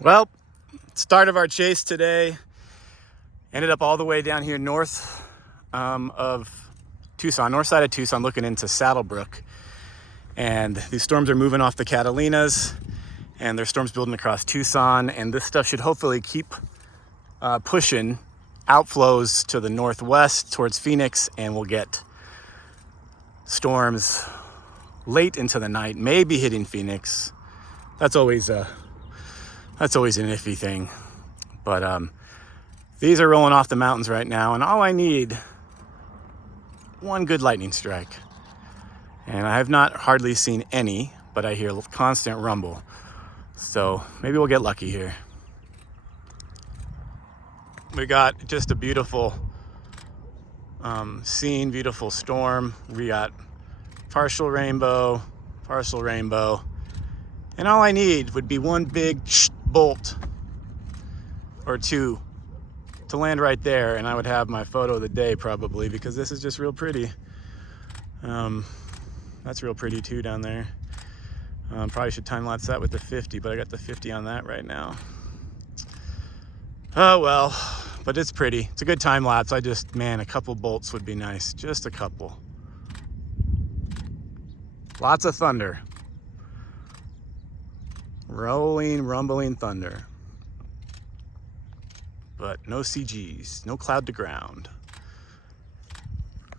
Well, start of our chase today ended up all the way down here north of Tucson, north side of Tucson, looking into Saddlebrook. And these storms are moving off the Catalinas, and there's storms building across Tucson. And this stuff should hopefully keep pushing outflows to the northwest towards Phoenix, and we'll get storms late into the night, maybe hitting Phoenix. That's always an iffy thing. But these are rolling off the mountains right now, and all I need, one good lightning strike. And I have not hardly seen any, but I hear constant rumble. So maybe we'll get lucky here. We got just a beautiful scene, beautiful storm. We got partial rainbow, and all I need would be one big bolt or two to land right there, and I would have my photo of the day probably, because this is just real pretty. That's real pretty too down there. Probably should time lapse that with the 50, but I got the 50 on that right now. Oh well, but it's pretty. It's a good time lapse. Man, a couple bolts would be nice. Just a couple. Lots of thunder. Rolling, rumbling thunder. But no CGs, no cloud to ground.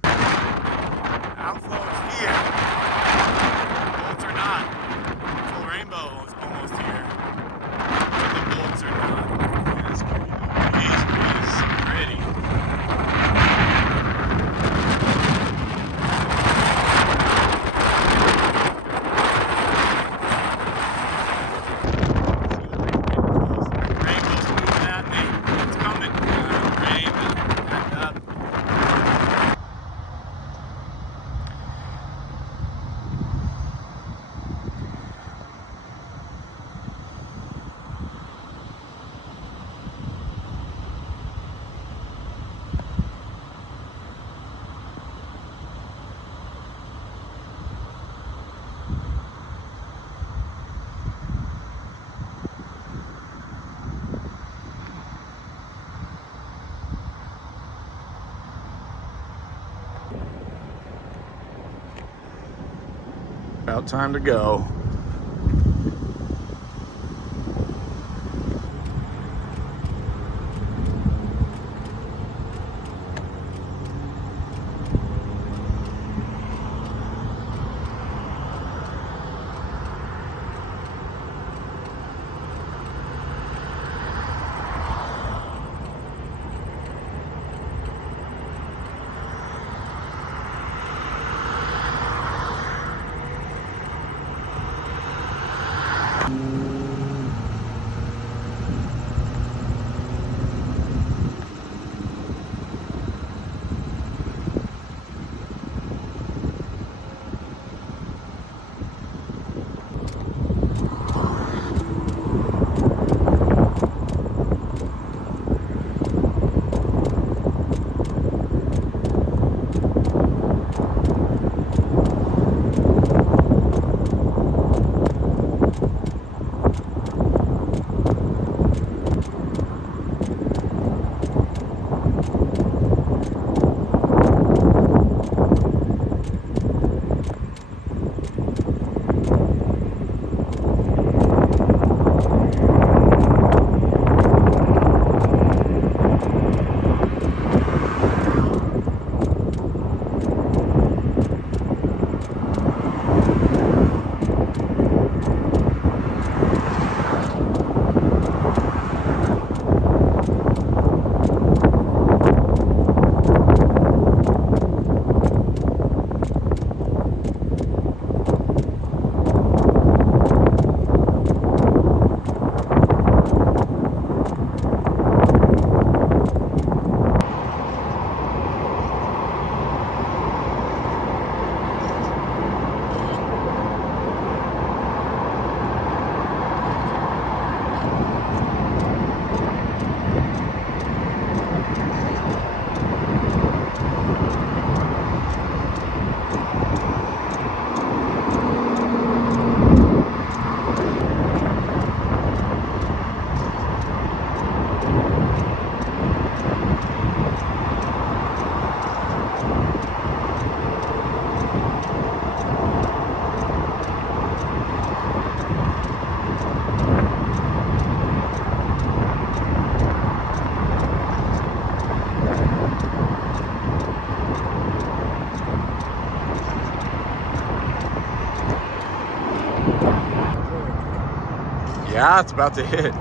Outflow is here. Bolts are not. Full rainbow is almost here. But the bolts are not. It is pretty. About time to go. Yeah, it's about to hit.